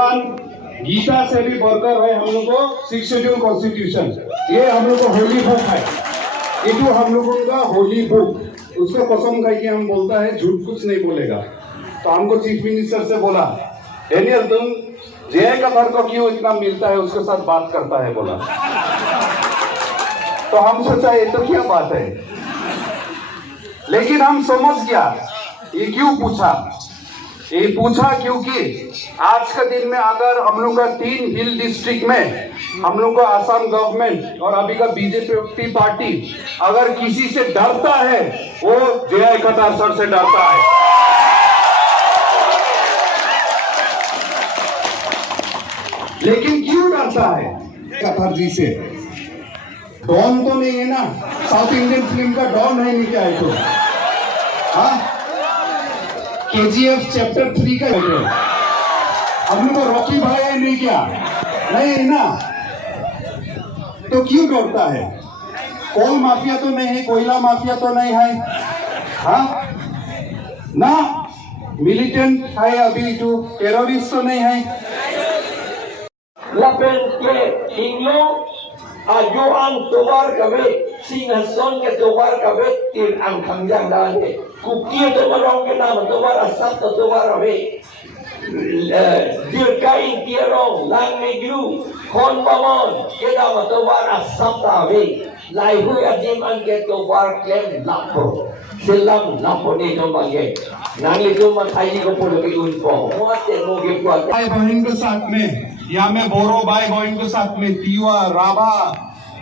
कुरान गीता से भी बढ़कर है हम लोग को 6 शेड्यूल कॉन्स्टिट्यूशन। ये हम लोग को होली बुक है, ये जो हम लोगों का होली बुक, उसको कसम खाई के हम बोलता है झूठ कुछ नहीं बोलेगा। तो हमको चीफ मिनिस्टर से बोला, डेनियल तुम जय का घर को क्यों इतना मिलता है, उसके साथ बात करता है बोला। तो हम सोचा ये तो क्या बात है, लेकिन हम समझ गया ये क्यों पूछा। ये पूछा क्योंकि आज के दिन में अगर हम लोग का 3 हिल डिस्ट्रिक्ट में हम लोग का आसाम गवर्नमेंट और अभी का बीजेपी पार्टी अगर किसी से डरता है वो जय कतार सर से डरता है। लेकिन क्यों डरता है कतार जी से? डॉन तो नहीं है ना, साउथ इंडियन फिल्म का डॉन है नहीं क्या है तो? हाँ, KGF चैप्टर 3 का है, हम लोग को रॉकी भाई है नहीं क्या? नहीं है ना, तो क्यों डरता है? कोल माफिया तो नहीं है, कोयला माफिया तो नहीं है, हाँ ना, मिलिटेंट है अभी जो टेररिस्ट तो नहीं है। Lapen ke inglo ayuan towar kabe singason ke towar kabe tin ang kangjang dane kuki to marong ke nama towar asap to towar kabe dirkai kierong lang negru kon pamon ke nama towar asap tabe lai hu adim ang ke towar kem lapo silam lapo ni kembangge nang itu makai ko polo ke unpo muate mo ke puat भाई बहन के साथ में, यहाँ में बोरो भाई बहन के साथ में तिवा, राभा,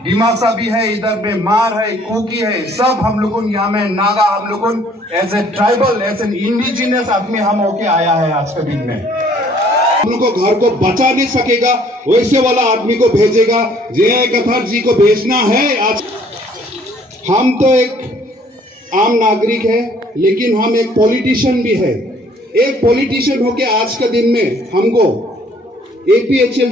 डिमासा भी है, इधर में मार है, कुकी है, सब हम लोगों यहाँ में नागा, हम लोगों as a tribal, as an indigenous आदमी हम होके आया है आज के दिन में। हम लोग को घर को बचा नहीं सकेगा, वैसे वाला आदमी को भेजेगा, जय कथार जी को भेजना है। आज हम तो एक आम नागरिक है, लेकिन हम एक पॉलिटिशियन भी है। एक पॉलिटिशियन होके आज के दिन में हमको APHL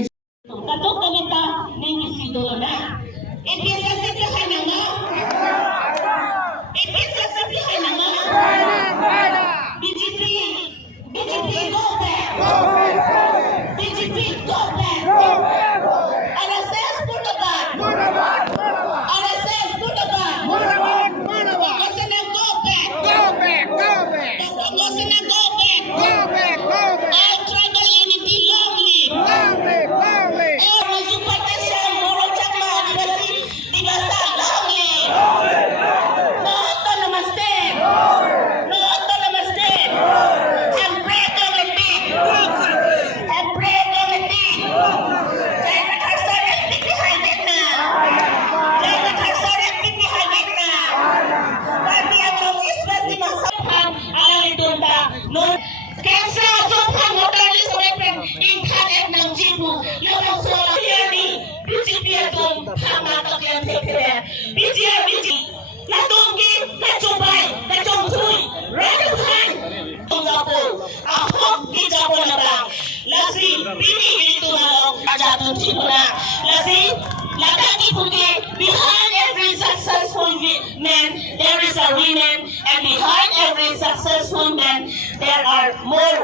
behind every successful man there is a woman, and behind every successful man there are more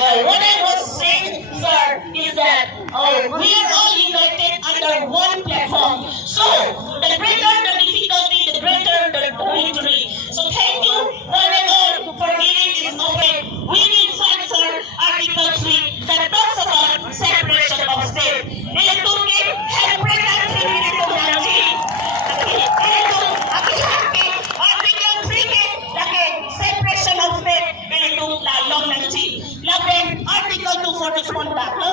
what I was saying, sir, is that we are all united under one platform. So, the greater the difficulty, the greater the victory. So, thank you one and all for giving this open. We need sir, Article 3 that talks about separation of state. Nilitungi, helpre country nito nanti. Nilitung, Article 3 ke, laki separation of state, nilitung lalong nanti. Laban Article 2 for this one back, no?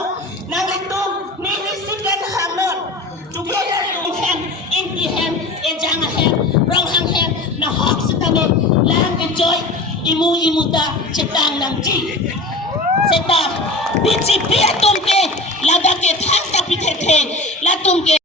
Nalitung, nilisigan hamon. Together, hand, empty hand, enjang hand, wrong hand, na hawk sa tamot, lang enjoy, imu-imuta, cetang ng G. Seta, BGP atum ke, lada ke thang sa pithe the, latum ke